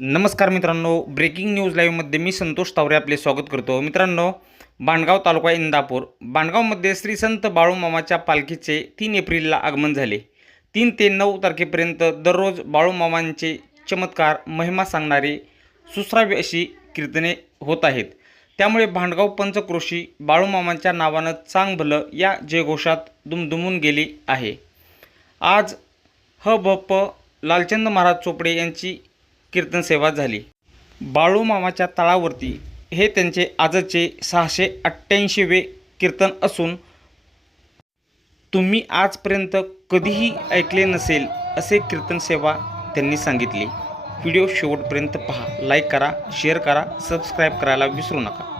नमस्कार मित्रांनो, breaking news लाईव्हमध्ये मी संतोष तावरे आपले स्वागत करतो। मित्रांनो, बांडगाव तालुका इंदापूर बांडगावमध्ये श्री संत बाळूमामाच्या पालखीचे 3 एप्रिलला आगमन झाले। 3 ते 9 तारखेपर्यंत दररोज बाळूमामांचे चमत्कार महिमा सांगणारे सुश्राव्य अशी कीर्तने होत आहेत। त्यामुळे भांडगाव पंचक्रोशी बाळूमामांच्या नावानं चांग भलं या जयघोषात दुमदुमून गेली आहे। आज ह.ब.प. लालचंद महाराज चोपडे यांची कीर्तन सेवा झाली। बाळूमामाच्या तळावरती हे त्यांचे आजचे 688वे कीर्तन असून तुम्ही आजपर्यंत कधीही ऐकले नसेल असे कीर्तन सेवा त्यांनी सांगितली। व्हिडिओ शेवटपर्यंत पहा, लाईक करा, शेअर करा, सबस्क्राईब करायला विसरू नका।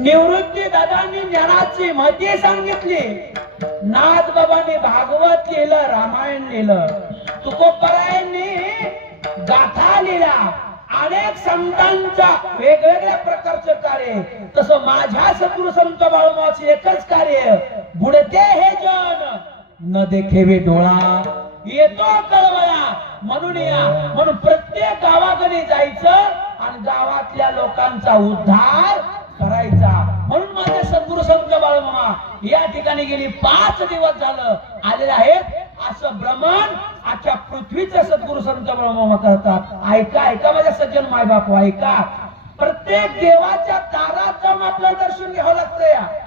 निवृत्ती दादांनी ज्ञानाची महती सांगितली। नाथ बाबांनी भागवत लिहिलं, रामायण लिहिलं, तुकोबरायांनी गाथा लिहिल्या, अनेक संतांच्या वेगवेगळ्या प्रकारचं कार्य। तसं माझ्या सद्गुरु संत बाळूमामाचे एकच कार्य, बुडते हे जन न देखेवे डोळा, येतो कळवळा म्हणून म्हणून प्रत्येक गावाकडे जायचं आणि गावातल्या लोकांचा उद्धार करायचा। म्हणून माझे सद्गुरु संत बाळूमामा या ठिकाणी गेली 5 दिवस झालं आलेले आहेत। असं भ्रमण आजच्या पृथ्वीचं सद्गुरु संत बाळूमामा करतात। ऐका ऐका माझ्या सज्जन माय बापू, ऐका। प्रत्येक देवाच्या दारात जाऊन आपल्याला दर्शन घ्यावं लागतं,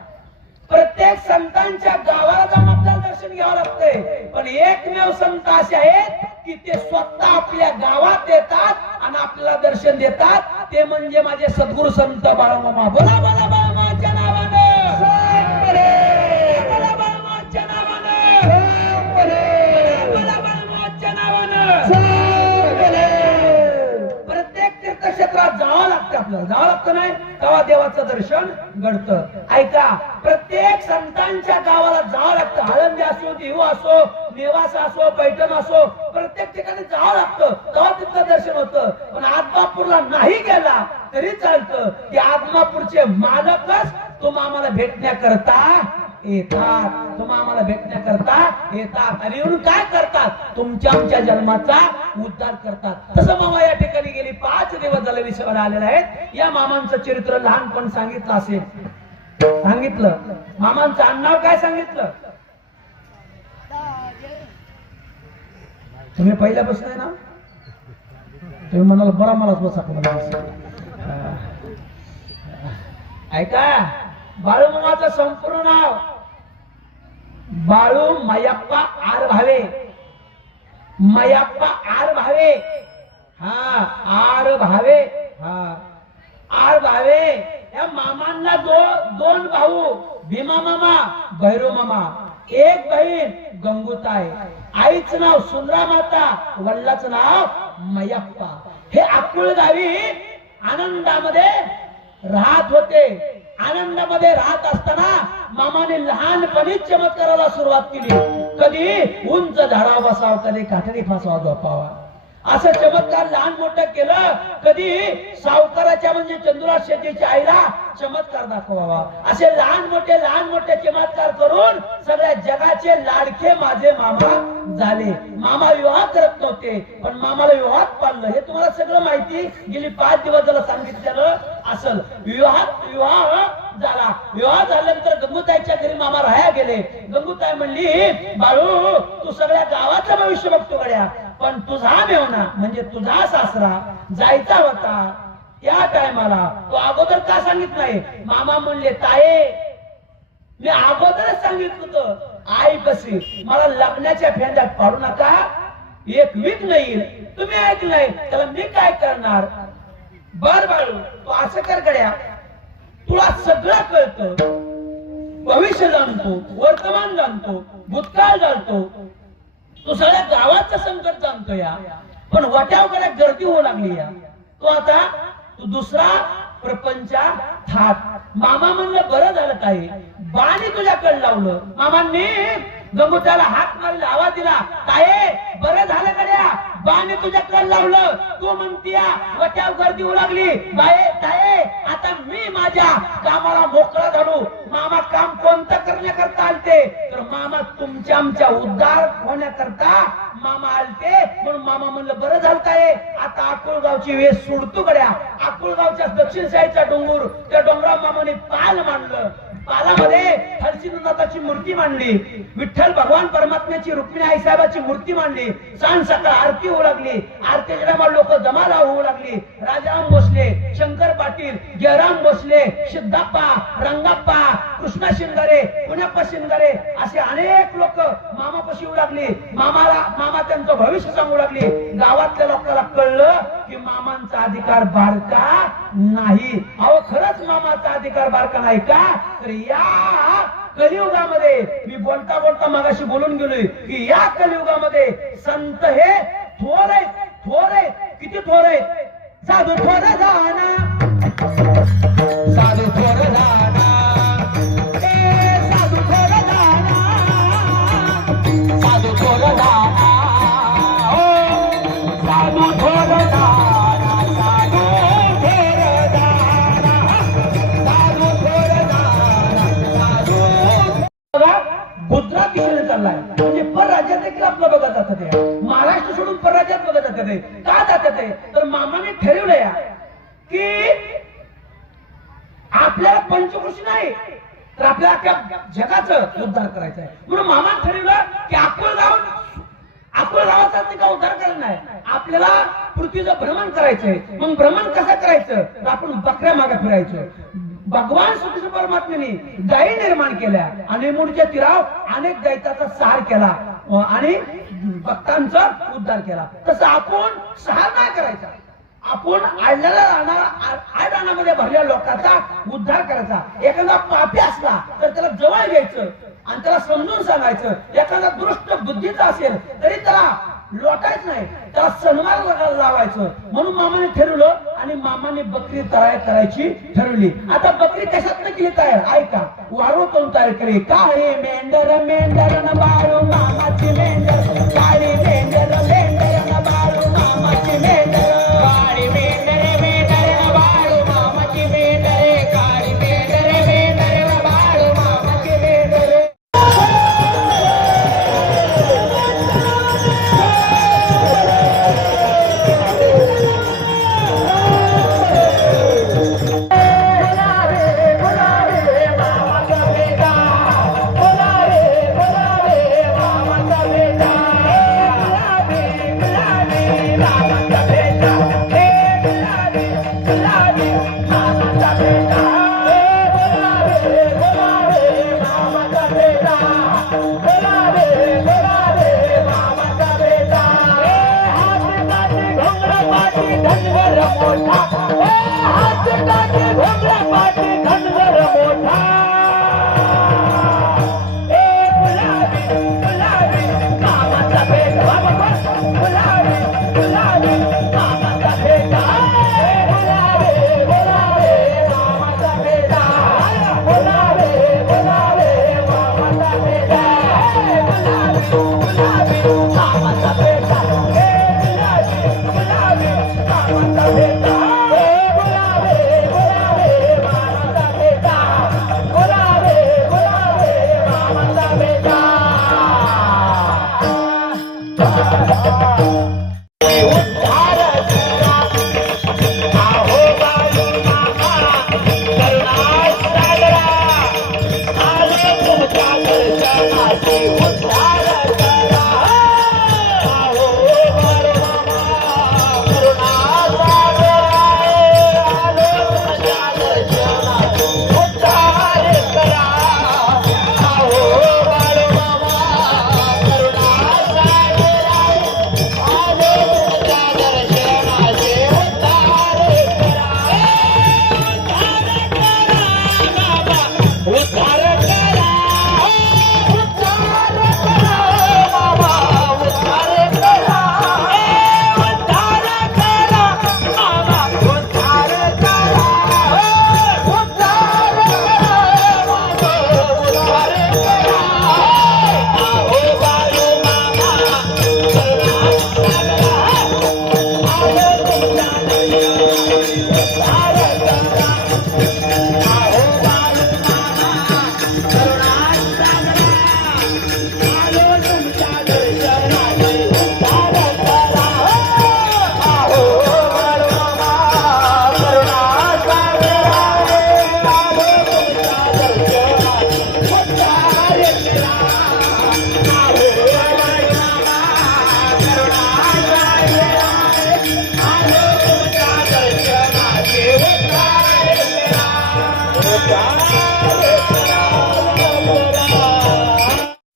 प्रत्येक संतांच्या गावाला जाऊन आपल्याला दर्शन घ्यावं लागतंय। पण एकमेव संत असे आहेत की ते स्वतः आपल्या गावात येतात आणि आपल्याला दर्शन देतात, ते म्हणजे माझे सद्गुरु संत बाळूमामा। बोला बोला बाळूमामाच्या नावानं, बोला बाळूमामाच्या नावानं, बोला बाळूमामाच्या नावानं। प्रत्येक तीर्थक्षेत्रात जावं लागतं, आपल्याला जावं लागतं नाही तेव्हा देवाचं दर्शन घडतं। ऐका, प्रत्येक संतांच्या गावाला जावं लागतं। आळंदी असो, देहू असो, नेवासा असो, पैठण असो, प्रत्येक ठिकाणी जावं लागतं तेव्हा तिथं दर्शन होतं। पण आदमापूरला नाही गेला तरी चालतं, की आदमापूरचे मालकच तुम्ही आम्हाला भेटण्याकरता येतात, तुम्ही आम्हाला भेटण्याकरता येतात आणि येऊन काय करतात, तुमच्या आमच्या जन्माचा उद्धार करतात। तसं मामा या ठिकाणी गेली 5 दिवस झाले विषयावर आलेले आहेत। या मामांचं चरित्र लहानपण सांगितलं असेल, सांगितलं। मामांचं आडनाव काय सांगितलं तुम्ही पहिल्यापासून आहे ना, तुम्ही म्हणाल बरा मलाच बसा। ऐका, बाळूमामाचं संपूर्ण नाव बाळू मयप्पा आर भावे, मयप्पा आर भावे, हा आर भावे, हा आर भावे। या मामांना दोन भाऊ, भीमा मामा, भैरव मामा, एक बहीण गंगूताई। आईचं नाव सुंदरा माता, वडिलाचं नाव मयप्पा। हे अकुळ गावी आनंदामध्ये राहत होते। आनंदामध्ये राहत असताना मामाने लहानपणीच चमत्काराला सुरुवात केली। कधी उंच झाडावर बसावं, कधी काठरी फासावा झोपावा, असं चमत्कार लहान मोठं केलं। कधी सावकाराच्या म्हणजे चंद्रराज शेट्टीच्या आईला चमत्कार दाखवावा, असे लहान मोठे चमत्कार करून सगळ्या जगाचे लाडके माझे मामा झाले। मामा विवाह करत नव्हते, पण मामाला विवाहात पाळलं, हे तुम्हाला सगळं माहिती गेली 5 दिवस झालं सांगितलेलं असल। विवाह झाला, विवाह झाल्यानंतर गंगूताईच्या घरी मामा राहायला गेले। गंगूताई म्हणली, बाळू तू सगळ्या गावाचं भविष्य बघतो गड्या, पण तुझा मेवना म्हणजे तुझा सासरा जायचा होता या टायमाला, तो अगोदर का सांगितलं नाही? मामा म्हणले, ताये मी अगोदरच सांगितलं होतं, आई कशी मला लग्नाच्या फेंद्यात पाडू नका, एक वीक नाही, तुम्ही ऐकलं नाही त्याला मी काय करणार? बर बाळू तू असं कर गड्या, तुला सगळं कळतं, भविष्य जाणतो, वर्तमान जाणतो, भूतकाळ जाणतो, तू सगळ्या गावाचं संकट जाणतो या, पण वाट्यावर गर्दी होऊ लागली या, तो आता तू दुसरा प्रपंचा थाट। मामा म्हणलं बरं झालं ताई, बाणी तुझ्याकडे लावलं। मामांनी गंगू त्याला हात मारला, आवाज दिला, ताये बरं झालं गड्या, बाने तुझ्याकडे लावलं, तू म्हणतीया वट्यावर गर्दी होऊ लागली. बाये ताये आता मी माझ्या कामाला मोकळा झालो. मामा काम कोणतं करण्याकरता आलते, तर मामा तुमच्या आमच्या उद्धार होण्याकरता मामा आलते. म्हणून मामा म्हणलं बरं झालं ताये, आता अकोलगावची वेस सोडतो गड्या. अकोलगावच्या दक्षिण साईडचा डोंगर, त्या डोंगरावर मामाने पाल मांडलं. पालामध्ये हरसिद्धनाथाची मूर्ती मांडली, विठ्ठल भगवान परमात्म्याची, रुक्मिणी आईसाहेबाची मूर्ती मांडली. सांज सकाळ आरती होऊ लागली. आरतीच्या टायमाला लोक जमाला होऊ लागली. राजाराम भोसले, शंकर पाटील, जयराम भोसले, सिद्धप्पा, रंगप्पा, कृष्णा शिंगारे, पुण्याप्पा शिंगारे असे अनेक लोक मामापाशी येऊ लागली. मामा त्यांचं भविष्य सांगू लागली. गावातल्या लोकांना कळलं की मामांचा अधिकार बारका नाही. अहो खरंच मामाचा अधिकार बारका नाही का? तर या कलियुगामध्ये मी बोलता बोलता मगाशी बोलून गेलोय की या कलियुगामध्ये संत हे थोर आहेत. थोर आहेत, किती थोर आहेत? साधू थोर जाना, साधू थोर जाना, साधू थोर जाना, साधू थोर जाना, साधू थोर जाना, साधू थोर जाना, साधू थोर जाना, साधू. बघा गुजरात दिशेने चाललाय, म्हणजे परराज्यात देखील आपलं बघत जातं ते. महाराष्ट्र सोडून परराज्यात बघत जातं ते. का जातं ते? तर मामाने ठरवलं या की आपल्याला पंचकृषी नाही तर आपल्याला त्या जगाचं उद्धार करायचं आहे. म्हणून मामा ठरवलं की अकोलगावाचा का उद्धार करायचा नाही, आपल्याला पृथ्वीचं भ्रमण करायचंय. मग भ्रमण कसं करायचं? तर आपण बकऱ्या मागे फिरायचं. भगवान श्रीकृष्ण परमात्म्याने गायी निर्माण केल्या आणि मुळच्या तीराव अनेक दैत्याचा सहार केला आणि भक्तांचा उद्धार केला. तसं आपण सहार नाही करायचा, आपण आडरानामध्ये भरलेल्या लोकांचा उद्धार करायचा. एखादा पापी असला तर त्याला जवळ घ्यायचं आणि त्याला समजून सांगायचं. एखादा दुष्ट बुद्धीचा असेल तरी त्याला लोटायच नाही, त्याला सन्मान लावायचं. म्हणून मामाने ठरवलं आणि मामाने बकरी तयार करायची ठरवली. आता बकरी कशात केली तयार? ऐका, वारू करून तयार केली. काळी मेंढर मेंढर न बाळू मामाची मेंढर, काळी मेंढर मेंढर न बाळू मामाची मेंढर, काळी मेंढर मेंढर न बाळू मामाची मेंढर, काळी मेंढर मेंढर न बाळू मामाची मेंढर.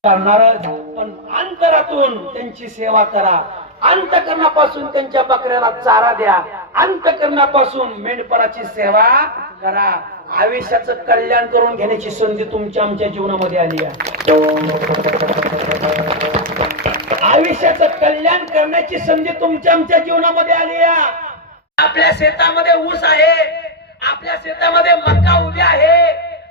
करणारच, पण अंतरातून त्यांची सेवा करा. अंतकरणापासून त्यांच्या बकऱ्याला चारा द्या. अंतकरणापासून मेंढपाळाची सेवा करा. आयुष्याचं कल्याण करून घेण्याची संधी तुमच्या आमच्या जीवनामध्ये आली आहे. आयुष्याचं कल्याण करण्याची संधी तुमच्या आमच्या जीवनामध्ये आली आहे. आपल्या शेतामध्ये ऊस आहे, आपल्या शेतामध्ये मका उभी आहे,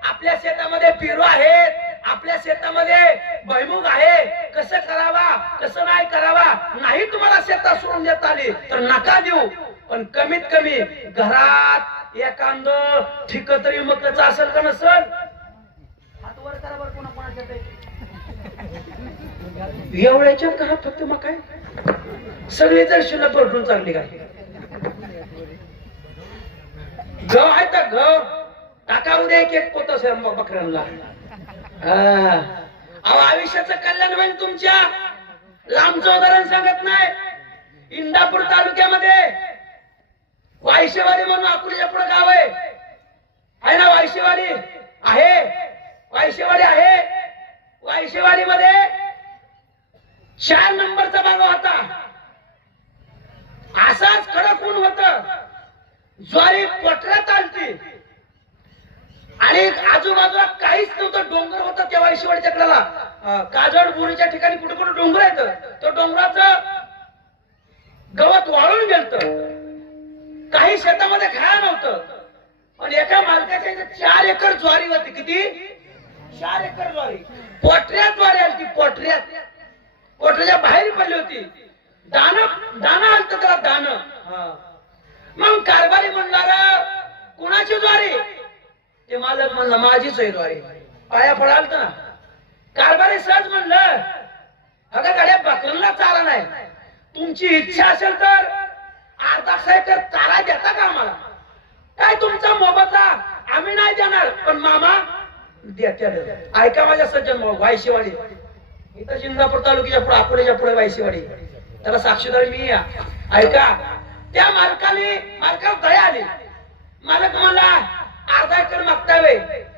आपल्या शेतामध्ये पेरू आहेत, आपल्या शेतामध्ये भुईमुग आहे. कसं करावा, कसं नाही करावा, नाही तुम्हाला शेतात सोडून देता आली तर नका देऊ, पण कमीत कमी घरात एखादं ठिक तरी मकाचं असेल का नसेल? हात वर करा बरं, कोणा कोणाच्या एवढ्याच्या घरात फक्त मका आहे. सगळी जर शिल्लक भरपूर चांगली काय गव आहे तर गव टाका उद्या एक पोत बकऱ्यांना. आयुष्याचं कल्याण होईल तुमच्या. लांबचं उदाहरण सांगत नाही. इंदापूर तालुक्यामध्ये वायशेवाडी म्हणून अकोल्याच्या पुढे गाव आहे ना. वायशेवाडी आहे, वायशेवाडी आहे. वायशेवाडी मध्ये 4 नंबरचा भाग होता. असाच कडक ऊन होत. ज्वारी पोटऱ्यात आलती आणि आजूबाजूला काहीच नव्हतं. डोंगर होता त्या वायशेवाडीच्या कडेला. काजळ बोरीच्या ठिकाणी कुठे कुठे डोंगर येतं. तो डोंगराचं गवत वाळून गेलत. काही शेतामध्ये खाया नव्हतं. आणि एका मालकाच्या 4 एकर ज्वारी होती. किती? 4 एकर ज्वारी. पोटऱ्यात ज्वारी आली. पोटऱ्यात, पोटऱ्याच्या बाहेर पडली होती. दाना आलत त्याला, दाणं. मग कारभारी म्हणणार कुणाची ज्वारी? ते मालक म्हणला माझीच आहे ज्वारी. पाया पडाल ना. कारभारी सहज म्हणलं अगं गाड्या बकऱ्यांना चारा नाही, तुमची इच्छा असेल तर अर्धा एकर चारा देता का आम्हाला? काय तुमचा मोबदला आम्ही नाही देणार, पण मामा देत्या. ऐका माझ्या सज्जन वायशेवाडी इथं इंदापूर तालुक्याच्या पुढे अकोल्याच्या पुढे वायशेवाडी. त्याला साक्षीदार मी या. ऐका, त्या मालकाला दया आली. मालक मला अर्धा एकर मागतावे.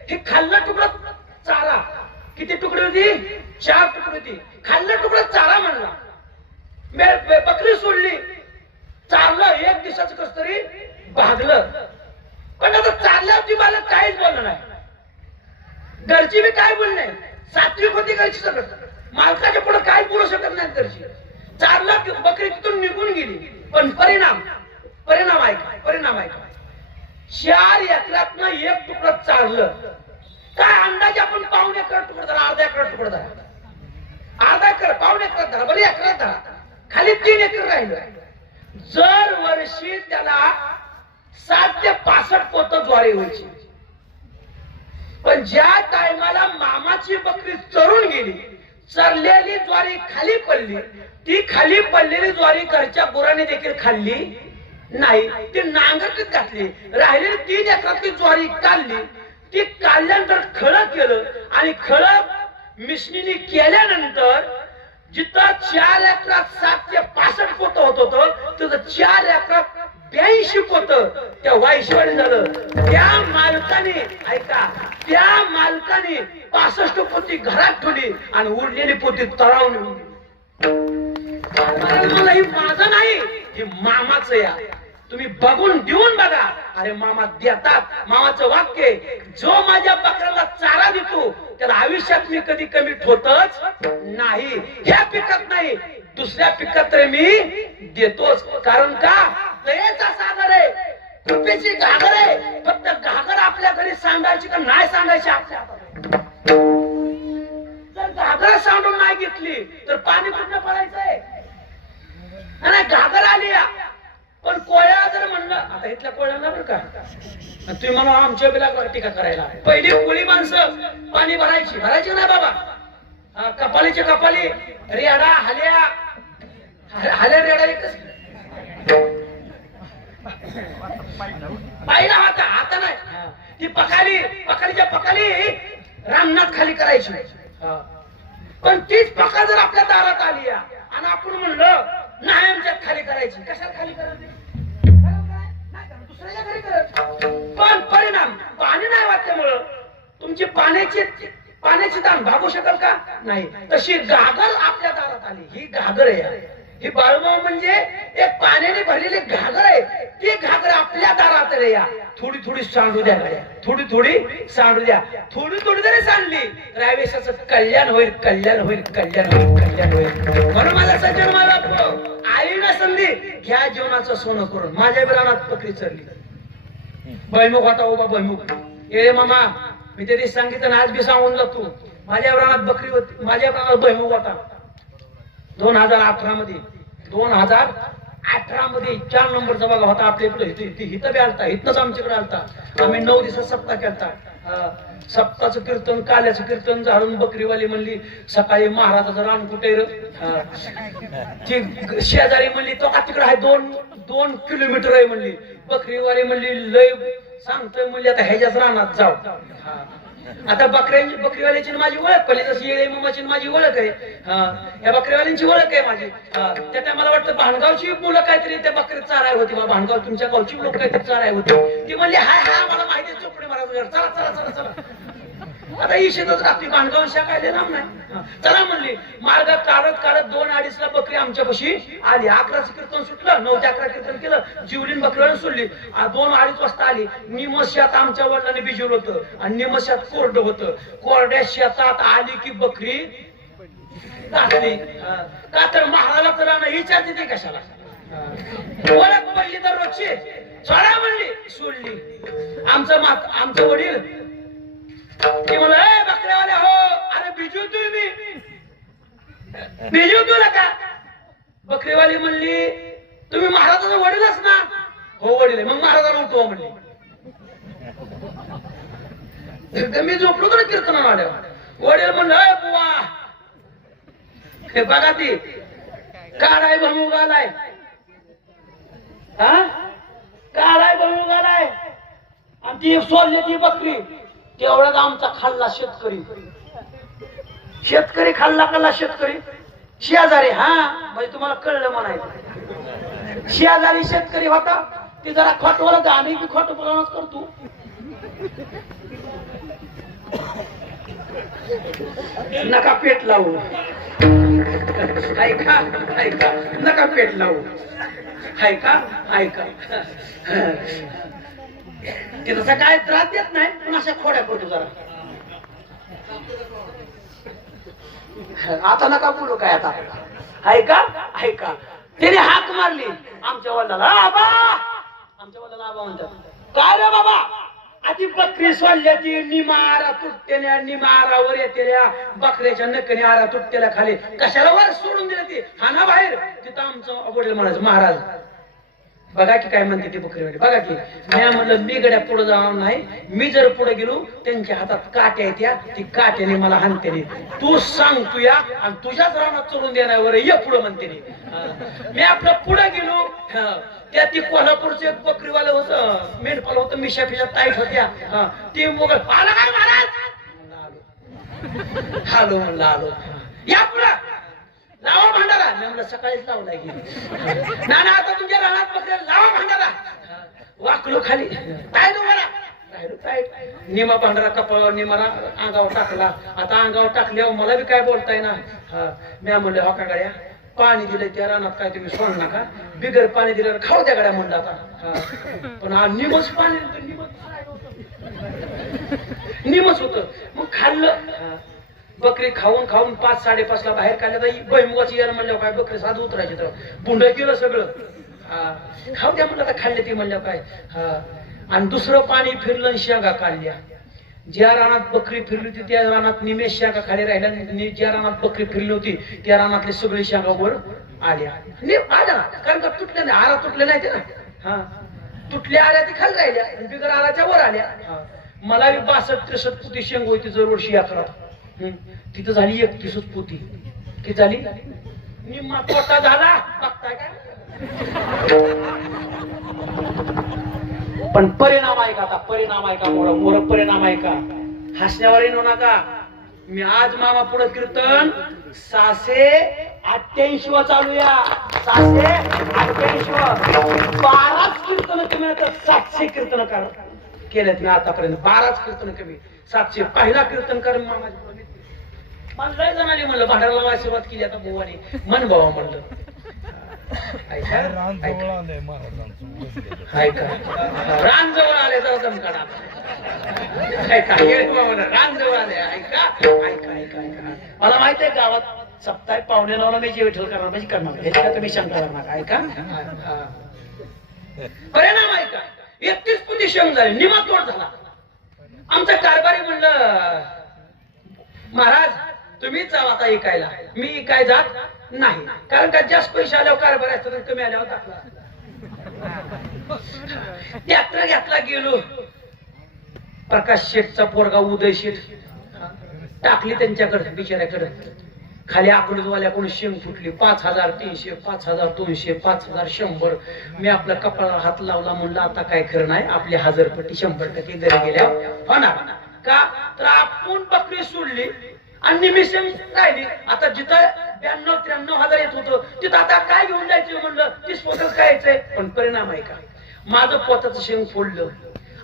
हे खाल्लं तुकडं चारा. किती तुकडे होती? 4 तुकडे होती. खाल्लं तुकडं चारा म्हणला. बकरी सोडली, चारलं. 1 दिवसाचं कस तरी भागलं. पण आता चारल्यावरती मालक काहीच बोललं नाही. घरची बी काय बोलली नाही. सात्विक होती घरची. सगळं मालकाच्या पुढे काय बोलू शकत नाही घरची. चारला बकरी तिथून निघून गेली. पण परिणाम ऐका, परिणाम ऐका. 4 एकरातनं 1 तुकडं चाललं. काय अंदाजे आपण पाऊण एकर तुकडं धरा, अर्धा एकर तुकडं धरा, अर्धा एकर, पाऊण एकर धरा, बरं एकरात धरा, खाली 3 एकर राहिलं. जर वर्षी त्याला 7 ते 65 पोत ज्वारी व्हायची. पण ज्या टायमाला मामाची बकरी चरून गेली, चरलेली ज्वारी खाली पडली. ती खाली पडलेली ज्वारी घरच्या गुराने देखील खाल्ली नाही. ती नांगरटीत घातली. राहिलेली 3 एकरातली ज्वारी काढली. ती काढल्यानंतर खळं केलं आणि खळं मिशनीने केल्यानंतर जिथं 4 एकरात 7 ते 65 पोत होत होतं, तिथं 4 एकरात 82 पोत त्या वायशेवाडी झालं. त्या मालकाने, ऐका, त्या मालकाने 65 पोती घरात ठेवली आणि उरलेली पोती तळावून. मला ही माझं नाही, हे मामाचं या. तुम्ही बघून देऊन बघा. अरे मामा देतात. मामाचं वाक्य, जो माझ्या बकऱ्याला चारा देतो त्याला आयुष्यात मी कधी कमी ठोतच नाही. ह्या पिकात नाही, दुसऱ्या पिकात तर मी देतोच. कारण का? दयेचा सागर आहे, कृपेची घागर आहे. फक्त घागर आपल्या घरी सांगायची का नाही सांगायची आपल्या हातात. जर घागर सांडून नाही घेतली तर पाणी कुठं पडायचंय? आणि घागर आली. पण कोया जर म्हणलं, आता इथल्या कोळ्यांना बरं का, तुम्ही म्हणा आमच्या बिला टीका करायला. पहिली कोळी माणसं पाणी भरायची नाही बाबा. कपालीची कपाली, रेडा हाल्या रेडा एकच पाहिला होता. आता नाही. ती पकालीच्या पकाली रामनाथ खाली करायची. पण तीच पका जर आपल्या दारात आली आणि आपण म्हणलं नाही आमच्यात खाली करायची, कशाला खाली करायची? दुसऱ्याच्या घरी करायची. पण परिणाम पाणी नाही वाटल्यामुळं तुमची पाण्याची ताण भागू शकाल का नाही. तशी घागर आपल्या दारात आली. ही घागर आहे. ही बाळूमामा म्हणजे एक पाण्याने भरलेली घागर आहे. ती घागर आपल्या दारात या. थोडी थोडी सांडू द्या गाड्या. थोडी थोडी सांडू द्या. थोडी थोडी जरी सांडली रायवेशाचं कल्याण होईल. कल्याण होईल. कल्याण होईल. कल्याण होईल. म्हणून माझा सज्जन मला आईना संधी घ्या जीवनाचं सोनं करून. माझ्या बिरानात बकरी चरली. भैमुख होता उभा. भैमुख ये मामा मी त्या दिवशी सांगितलं आज बी सांगून जातो. माझ्या बिरानात बकरी होती. माझ्या बिरानात भैमुख होता. 2018 मध्ये 4 नंबरचा बघा होता आपल्याकडे. इथं बी आलता. इथनच आमच्याकडे आलता. आम्ही 9 दिवसात सप्ताह केलता. सप्ताहाचं कीर्तन काल्याचं कीर्तन झाडून बकरीवाली म्हणली सकाळी महाराजाचं रान कुठे ती शेजारी म्हणली तो का तिकडे आहे 2 किलोमीटर आहे म्हणली. बकरीवाली म्हणली लय सांगतोय म्हणली आता ह्याच्याच रानात जाऊ. आता बकरीवाल्याची माझी ओळख पडली. जशी येळे मामाची माझी ओळख आहे. या बकरीवाल्यांची ओळख आहे माझी. त्या टायमाला वाटतं भाणगावची मुलं काहीतरी त्या बकरी चाराय होती. भाणगाव तुमच्या गावची लोक काहीतरी चाराय होती. ती म्हणली हाय हाय मला माहिती आहे चोपडे महाराज चला चला चला चला. आता ही शेतात राहते भाणगाव काय लांब नाही. चला म्हणली. मार्ग काढत काढत 2-2:30 ला बकरी आमच्यापाशी आली. 11चं कीर्तन सुटलं. 9 ते 11 कीर्तन केलं. जीवलीन बकरीवाली सोडली. 2-2:30 वाजता आली. निमस शेत आमच्या वडिलांनी भिजवलं होतं आणि निमस शेत कोरडं होतं. कोरड्या शेतात आली की बकरी टाकली. का तर महाराजाचं राहणं विचारते ते कशाला. ओळख पडली तर रोजची सोडा म्हणली. सोडली. आमचं वडील ते म्हणलं ए बकऱ्यावाले हो अरे भिजवतोय मी. भिजवतो का. बकरीवाली म्हणली तुम्ही महाराजाचं वडीलच ना. हो वडील मग महाराजाला उठवा म्हणली. मी झोपलो तर कीर्तनाला आल्या. वडील म्हणलं अय बुवा हे बघा ती काढाय भमुग आलाय. काढाय भमुग आलाय आणि ती सोडली ती बकरी. तेवढ्यात आमचा खाल्ला शेतकरी खाल्ला शेतकरी शेजारी. म्हणजे तुम्हाला कळलं म्हणायचं. शेजारी शेतकरी होता. ते जरा खोट बोलत आम्ही बी खोट बोलणंच करतो. नका पेट लावू. ऐका नका पेट लावू. ऐका ते तसा काय त्रास देत नाही पण अशा खोड्या करतो जरा. आता नका बोलू काय. आता ऐका त्याने हाक मारली आमच्या वडिलाला. आमच्या वडिलाला आबा म्हणतात काय रे बाबा आधी बकरी सोडल्या ती निमारा तुटतेल्या निमारावर येतेल्या बकऱ्याच्या नकने आरा तुटतेल्या खाली कशाला वर सोडून दिलं ती हाना बाहेर. तिथं आमचं वडील म्हणायचं महाराज बघा की काय म्हणते ती बकरीवाली. बघा की मी म्हणलं मी गड्या पुढे जाणार नाही. मी जर पुढे गेलो त्यांच्या हातात काट्या येत्या. ती काट्याने मला हाणते. तू सांग तुया आणि तुझ्याच रानात चढून देण्यावर ये पुढे म्हणते. मी आपलं पुढे गेलो. त्या ती कोल्हापूरचे बकरीवाले होतं मेंढपाल होतं. मिशा फिशा टाईट होत्या. ती मोगल आला काय महाराज आलो म्हणलं आलो या पुढं लावा भांडारा. मी म्हणलं सकाळीच लावलाय की ना आता तुमच्या रानात बकऱ्या लावा भांडारा. वाकलो खाली काय तुम्हाला निमा भांडारा कपाळावर निमारा अंगावर टाकला. आता अंगावर टाकल्यावर मला बी काय बोलताय ना. मी म्हणलं हो का गाड्या पाणी दिलंय त्या रानात काय तुम्ही सोड नका. बिगर पाणी दिलं खाऊ द्या गाड्या म्हणलं. आता पण हा निमच पाणी निमच होत. मग खाल्लं. बकरी खाऊन 5-5:30 ला बाहेर काढल्या. भैमुगाची यार म्हणल्यावर काय बकरी साधू उतरायची तर बुंड केलं सगळं. खाऊ द्या म्हणलं आता खाल्ले ती म्हणल्यावर काय. आणि दुसरं पाणी फिरलं आणि शेंगा काढल्या. ज्या रानात बकरी फिरली होती त्या रानात निमेष शेंगा खाली राहिल्या. ज्या रानात बकरी फिरली होती त्या रानातले सगळे शेंगा वर आल्या. कारण का तुटल्या नाही. आरा तुटले नाही ते ना. तुटल्या आल्या ती खाली राहिल्या बिगर आराच्या वर आल्या. मला बी 62-63 पोती शेंग होती दरवर्षी यात्रात. तिथं झाली 31 पोती. ती झाली निम्मा तोटा झाला बघताय काय. पण परिणाम आहे का. आता परिणाम आहे का मोर परिणाम आहे का. हसण्यावर येऊ नका. मी आज मामा पुढे कीर्तन 688 चालूया. 688 12 कीर्तन तुम्ही 700 कीर्तन करा. केलेत ना आतापर्यंत 12च कीर्तन कमी 700 पहिला कीर्तनकार मामाजी मला लय जणांनी म्हणलं भांडारा लावायला सुरुवात केली आता बुवाने मन बाबा म्हणलं ऐका रान जवळ आले जरा दमकडा रान जवळ आले ऐका ऐका ऐका ऐका मला माहित आहे गावात सप्ताह पावणे 9ला मी जे विठ्ठल करणार म्हणजे करणार ह्याची का तुम्ही शंका करणार ऐका परिणाम ऐका 31 पुती शंग झाले निमातोड झाला आमचा कारभारी म्हणलं महाराज तुम्हीच जावा आता ऐकायला मी काय जात नाही कारण का जास्त पैसे आल्यावर कारभारी असतात कमी आल्यावर टाकला ट्रॅक्टर घेतला गेलो प्रकाश शेठचा पोरगा उदय शेठ टाकली त्यांच्याकडे बिचाऱ्याकडे खाली आकडूवाल्याकडून शेंग फुटली 5300 5200 5100 मी आपल्या कपाळाला हात लावला म्हणलं आता काय खरं नाही आपली हजारपट्टी 100% घरी गेल्या होणार का तर आपण बकरी सोडली आणि निमिषण राहिली आता जिथं 92-93 हजार येत होतं तिथं आता काय घेऊन जायचं म्हणलं 30 पोतच काय यायचंय पण परिणाम आहे का माझं पोताचं शेंग फोडलं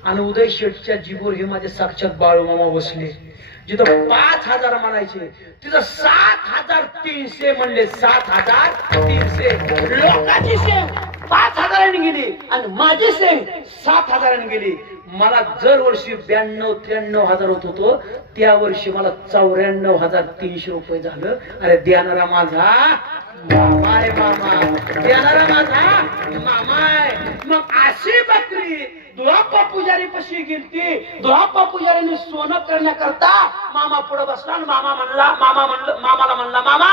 आणि उदय शेठच्या जीभोर हे माझे साक्षात बाळूमामा बसले जिथं 5000 म्हणायचे तिथं 7300 म्हणले 7300 लोकांची शेंग 5000 गेली आणि माझी शेंग 7000 गेली मला दर वर्षी 92-93 हजार होत होतो त्या वर्षी मला 94,300 रुपये झालं अरे देणारा माझा मामा आहे मामा देणारा माझा मामा आहे मग अशी बकरी दुराप्पा पुजारी पशी गेलती दुराप्पा पुजारीने सोनं करण्याकरता मामा पुढे बसला आणि मामाला म्हणला मामा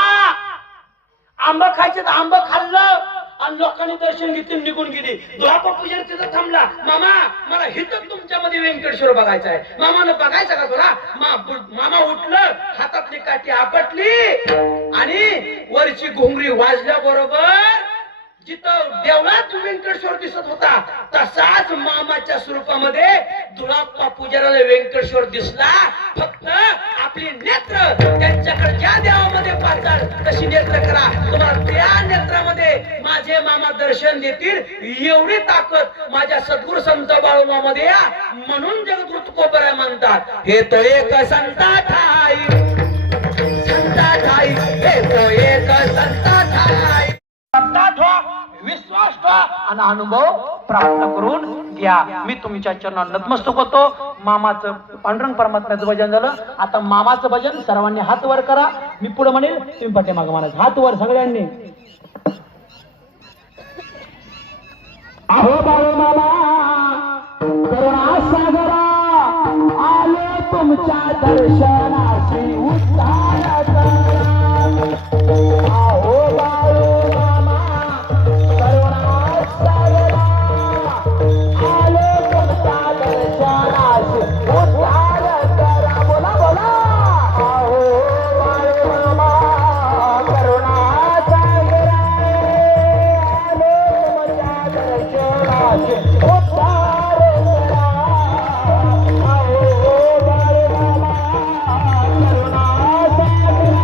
आंबा खायचे तर आंबा खाल्लं आणि लोकांनी दर्शन घेतले निघून गेली दुराप्पा पुजारी तिथं थांबला मामा मला हिथं तुमच्यामध्ये व्यंकटेश्वर बघायचा आहे मामानं बघायचं का तुला मामा उठलं हातातली काठी आपटली आणि वरची घोंगरी वाजल्या बरोबर जिथं देवळात व्यंकटेश्वर दिसत होता तसाच मामाच्या स्वरूपामध्ये दुराप्पा पुजाऱ्याला व्यंकटेश्वर दिसला फक्त आपली नेत्र त्यांच्याकडे ज्या देवामध्ये पाहतात तशी नेत्र करा तुम्हाला त्या नेत्रामध्ये माझे मामा दर्शन देतील एवढी ताकद माझ्या सद्गुरु संत बाळूमामध्ये या म्हणून जगद्गुरु तुकोबराय म्हणतात हे तो एक संता ठाई हे तो एक संता ठाई विश्वास ठेवा आणि अनुभव प्राप्त करून घ्या मी तुमच्या चरणात नतमस्तक होतो मामाचं पांडुरंग परमात्म्याचं भजन झालं आता मामाचं भजन सर्वांनी हात वर करा मी पुढे म्हणेल तुम्ही पाठीमागे म्हणाल हात वर सगळ्यांनी अहो बाळू मामा करुणा सागरा आले तुमच्या दर्शनाशी उद्धार करा अहो बाळू मामा करुणा सागरा आले तुमच्या दर्शनाशी उद्धार करा बोला बोला अहो बाळू मामा करुणा सागरा आले तुमच्या दर्शनाशी उद्धार करा अहो बाळू मामा करुणा सागरा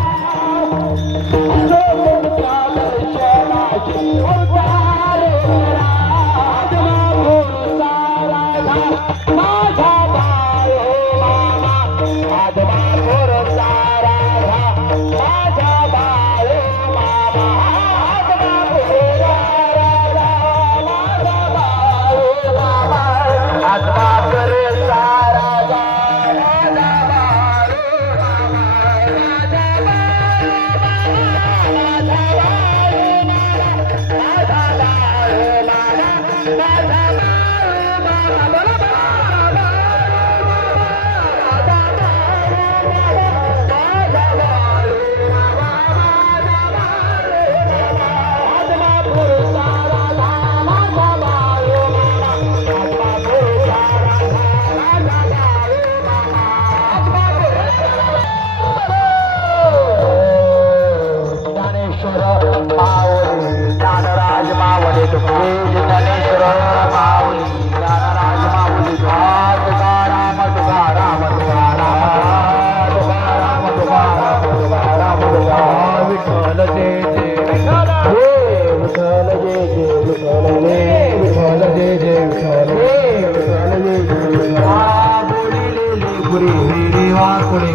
पुरी वीरी वाकुळे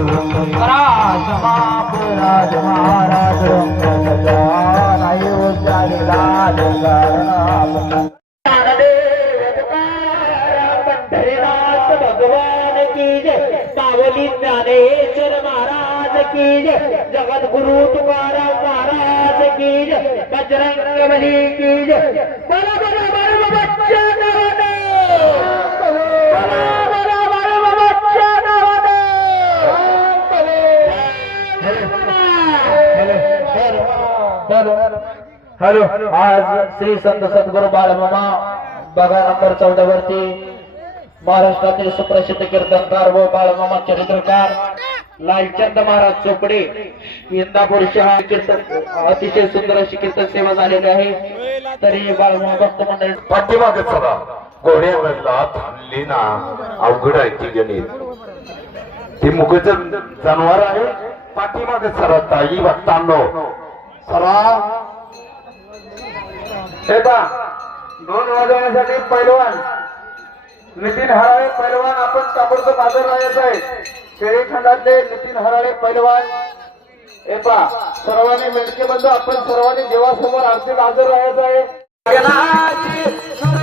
राज महाराज नाही उच्चारिला पंढरीनाथ भगवान की जय सावली ज्ञानेश्वर महाराज की जय जगद्गुरु तुकाराम महाराज की जय बजरंगबली की जय बड़ा बड़ा बड़ा बच्चा नवने बड़ा बड़ा बड़ा बच्चा नवने हॅलो आज श्री संत सद्गुरु बाळमामा बघा नंबर 14 वरती महाराष्ट्रातील सुप्रसिद्ध कीर्तनकार व बाळमामा चरित्रकार लालचंद महाराज चोपडे इंदापूर शहा कीर्तन अतिशय सुंदर अशी कीर्तन सेवा झालेली आहे. तरी बाळमामा भक्त मंडळी पाठीमागे चला घोड्यावरला थांबली ना अवघड आहे ती गणित ती मुखच जनावर आहे. पाठीमागे चला ताई भक्तांनो चला. हे पहा 2 वाजवण्यासाठी पैलवान नितीन हराळे पैलवान आपण ताबडतोब हजर राहायचं आहे. शेळीखंडातले नितीन हराळे पैलवान हे पहा सर्वांनी मेंढके बंधू आपण सर्वांनी देवासमोर आरतीला हजर राहायचं आहे. सुंदर